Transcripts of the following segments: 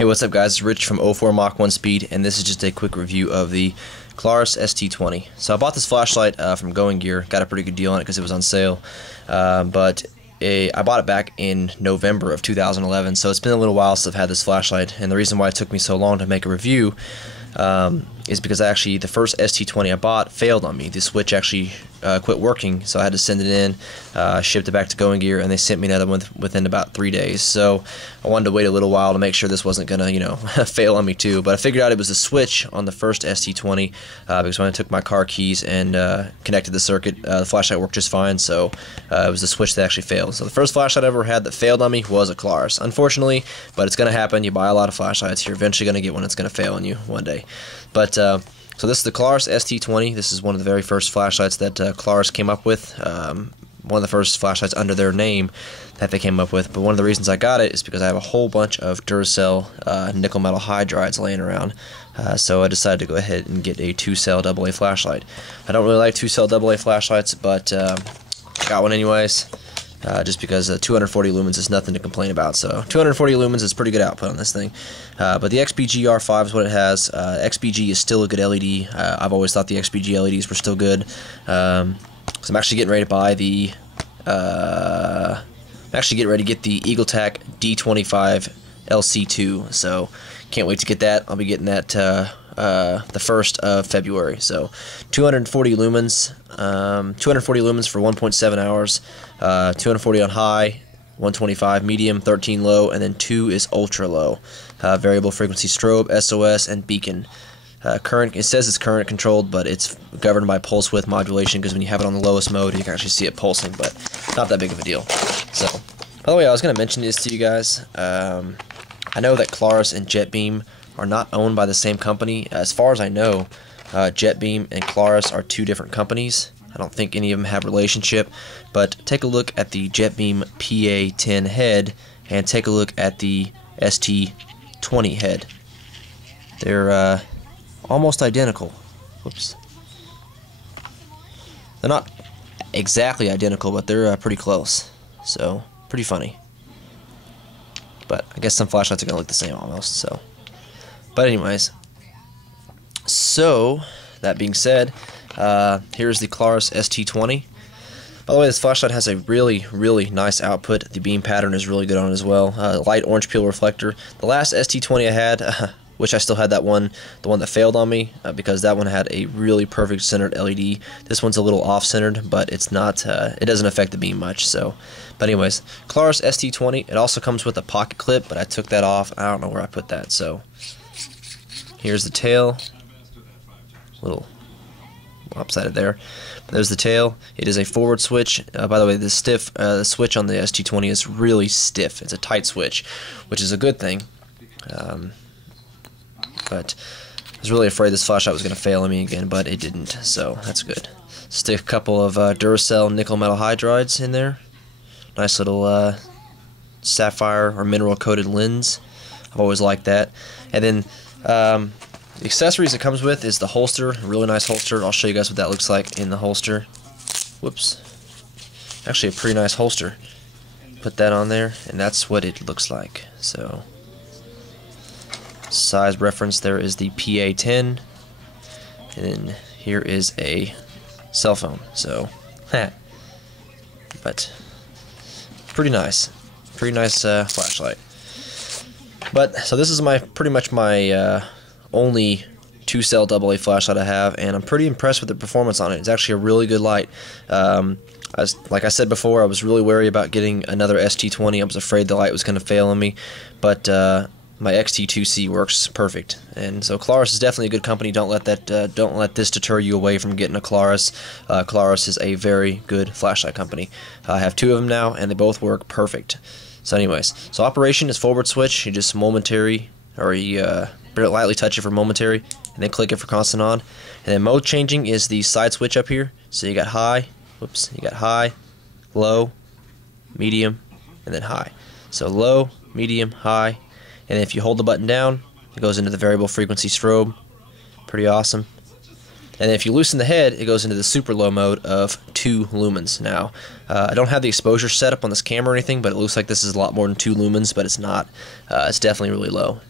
Hey, what's up guys, it's Rich from 04 Mach 1 Speed, and this is just a quick review of the Klarus ST20. So I bought this flashlight from Goinggear, got a pretty good deal on it because it was on sale, I bought it back in November of 2011, so it's been a little while since I've had this flashlight, and the reason why it took me so long to make a review is because actually the first ST20 I bought failed on me. The switch actually quit working, so I had to send it in, shipped it back to Goinggear, and they sent me another one within about 3 days. So I wanted to wait a little while to make sure this wasn't gonna, fail on me too. But I figured out it was the switch on the first ST20 because when I took my car keys and connected the circuit, the flashlight worked just fine. So it was the switch that actually failed. So the first flashlight I ever had that failed on me was a Klarus, unfortunately. But it's gonna happen. You buy a lot of flashlights, you're eventually gonna get one that's gonna fail on you one day. But so this is the Klarus ST20. This is one of the very first flashlights that Klarus came up with. One of the first flashlights under their name that they came up with. But one of the reasons I got it is because I have a whole bunch of Duracell nickel metal hydrides laying around. So I decided to go ahead and get a 2-cell AA flashlight. I don't really like 2-cell AA flashlights, but I got one anyways. Just because 240 lumens is nothing to complain about. So 240 lumens is pretty good output on this thing. But the XBG R5 is what it has. XBG is still a good LED. I've always thought the XBG LEDs were still good. So I'm actually getting ready to buy the get the EagleTac D25 LC2. So can't wait to get that. I'll be getting that the 1st of February. So 240 lumens, 240 lumens for 1.7 hours, 240 on high, 125 medium, 13 low, and then 2 is ultra low. Variable frequency strobe, SOS, and beacon. Current, it says it's current controlled, but it's governed by pulse width modulation, because when you have it on the lowest mode, you can actually see it pulsing, but not that big of a deal. So, by the way, I was going to mention this to you guys. I know that Klarus and JetBeam are not owned by the same company. As far as I know, JetBeam and Klarus are two different companies. I don't think any of them have a relationship, but take a look at the JetBeam PA10 head and take a look at the ST20 head. They're almost identical. Whoops. They're not exactly identical, but they're pretty close. So, pretty funny. But I guess some flashlights are going to look the same almost, so. But anyways, so that being said, here's the Klarus ST20. By the way, this flashlight has a really, really nice output. The beam pattern is really good on it as well. Light orange peel reflector. The last ST20 I had, which I still had that one, the one that failed on me, because that one had a really perfect centered LED. This one's a little off-centered, but it's not. It doesn't affect the beam much. So, but anyways, Klarus ST20. It also comes with a pocket clip, but I took that off. I don't know where I put that. So. Here's the tail, little lopsided there. There's the tail. It is a forward switch. By the way, the switch on the ST20 is really stiff. It's a tight switch, which is a good thing. But I was really afraid this flashlight was going to fail on me again, but it didn't, so that's good. Stick a couple of Duracell nickel metal hydrides in there. Nice little sapphire or mineral coated lens. I've always liked that. And then the accessories it comes with is the holster, a really nice holster. I'll show you guys what that looks like in the holster. Whoops. Actually a pretty nice holster. Put that on there, and that's what it looks like. So, size reference, there is the PA10, and then here is a cell phone. So, but pretty nice flashlight. But so this is pretty much my only 2-cell AA flashlight I have, and I'm pretty impressed with the performance on it. It's actually a really good light. Like I said before, I was really wary about getting another ST20. I was afraid the light was going to fail on me, but my XT2C works perfect. And so Klarus is definitely a good company. Don't let this deter you away from getting a Klarus. Klarus is a very good flashlight company. I have 2 of them now, and they both work perfect. So anyways, so operation is forward switch. You just momentary, or you lightly touch it for momentary, and then click it for constant on. And then mode changing is the side switch up here. So you got high, whoops, you got high, low, medium, and then high. So low, medium, high, and if you hold the button down, it goes into the variable frequency strobe. Pretty awesome. And if you loosen the head, it goes into the super low mode of 2 lumens. Now, I don't have the exposure set up on this camera or anything, but it looks like this is a lot more than 2 lumens, but it's not. It's definitely really low.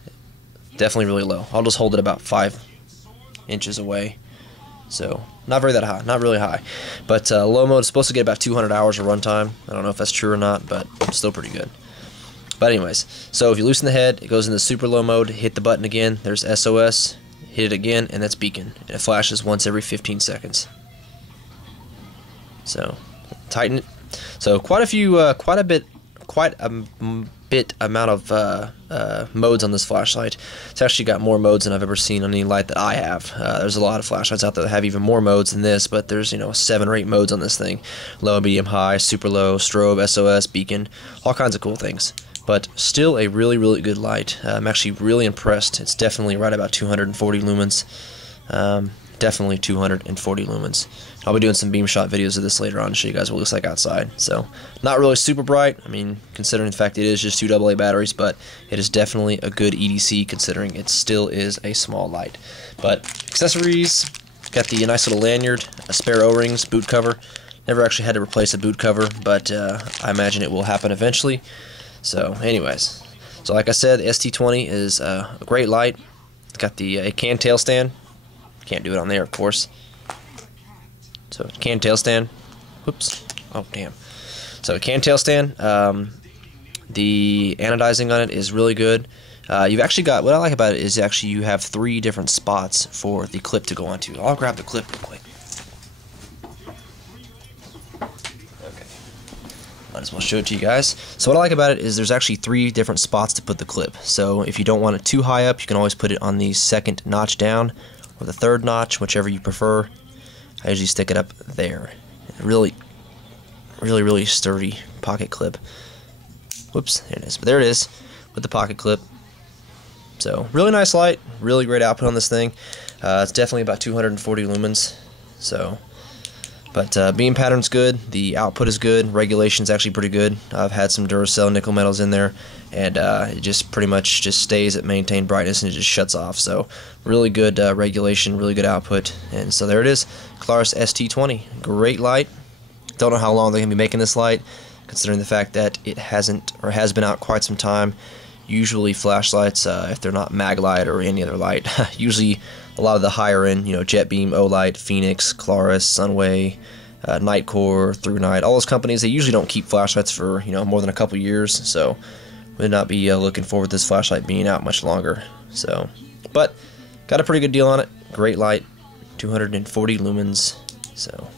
definitely really low. I'll just hold it about 5 inches away. So not really that high, not really high. But low mode is supposed to get about 200 hours of runtime. I don't know if that's true or not, but still pretty good. But anyways, so if you loosen the head, it goes into super low mode, hit the button again, there's SOS, hit it again, and that's beacon. And it flashes once every 15 seconds. So tighten it. So quite a bit amount of modes on this flashlight. It's actually got more modes than I've ever seen on any light that I have. There's a lot of flashlights out there that have even more modes than this, but there's 7 or 8 modes on this thing: low, medium, high, super low, strobe, SOS, beacon, all kinds of cool things. But still a really, really good light. I'm actually really impressed. It's definitely right about 240 lumens. Definitely 240 lumens. I'll be doing some beam shot videos of this later on to show you guys what it looks like outside. So, not really super bright. I mean, considering the fact it is just 2 AA batteries, but it is definitely a good EDC considering it still is a small light. But accessories, got the nice little lanyard, a spare O-rings, boot cover. Never actually had to replace a boot cover, but I imagine it will happen eventually. So, anyways, so like I said, the ST20 is a great light. It's got the can tail stand. Can't do it on there, of course. So can tail stand. Whoops. Oh damn. So a can tail stand. The anodizing on it is really good. You've actually got, what I like about it is actually you have 3 different spots for the clip to go onto. I'll grab the clip real quick. Okay. Might as well show it to you guys. So what I like about it is there's actually 3 different spots to put the clip. So if you don't want it too high up, you can always put it on the 2nd notch down or the 3rd notch, whichever you prefer. I usually stick it up there. Really sturdy pocket clip. Whoops, there it is. But there it is with the pocket clip. So really nice light, really great output on this thing. It's definitely about 240 lumens. So, but beam pattern's good. The output is good. Regulation's actually pretty good. I've had some Duracell nickel metals in there, and it just pretty much just stays at maintained brightness and it just shuts off. So really good regulation, really good output. And so there it is, Klarus ST20. Great light. Don't know how long they're gonna be making this light, considering the fact that it hasn't or has been out quite some time. Usually flashlights, if they're not Maglite or any other light, usually a lot of the higher end, Jet Beam, Olight, Phoenix, Klarus, Sunway, Nightcore, Through Night, all those companies, they usually don't keep flashlights for more than a couple years. So would not be looking forward to this flashlight being out much longer. So, but got a pretty good deal on it. Great light, 240 lumens. So,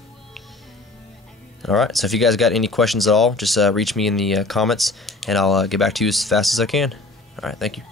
alright, so if you guys got any questions at all, just reach me in the comments, and I'll get back to you as fast as I can. Alright, thank you.